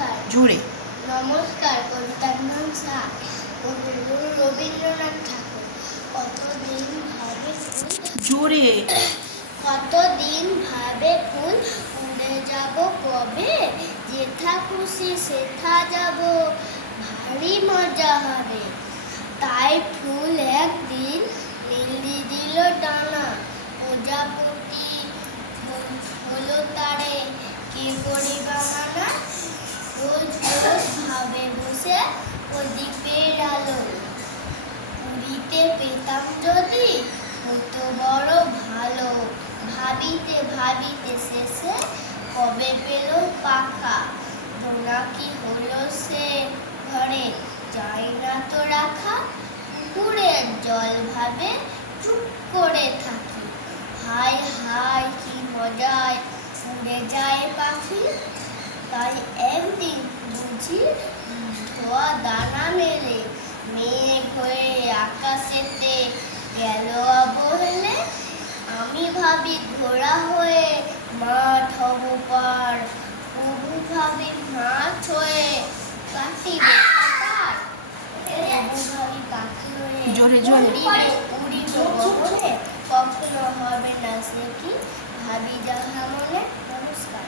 নমস্কার। জোরে। নমস্কার। কবিতার নাম শাক। রবীন্দ্রনাথ ঠাকুর। কতদিন ভাবে ফুল, জোরে। কতদিন ভাবে ফুল, উড়ে যাব কবে, যেথা খুশি সেথা যাব, ভারী মজা হবে। তাই ফুল একদিন মেলি দিল ডানা, প্রজাপতি হলো তারে কি করিবা মানা। রোজ রোজ ভাবে বসে প্রদীপের আলো, উড়িতে পেতাম যদি হতো বড় ভালো। ভাবিতে ভাবিতে শেষে কবে পেল পাখা, জোনাকি হলো সে ঘরে যায় না তো রাখা। পুকুরের জল ভাবে চুপ করে থাকি, হায় হায় কি মজায় উড়ে যায় পাখি। তাই একদিন বুঝি ধোয়া দানা মেলে, মেঘ হয়ে আকাশেতে গেল অবহেলে। আমি ভাবি ঘোড়া হয়ে মাঠ হব পার, প্রভু ভাবি মাছ হয়ে কাটিব পার। প্রভু ভাবি পাখি হয়ে জোরে জোরে। উড়িব গগনে, কখনো হবে না সে কি ভাবি যাহা মনে। নমস্কার।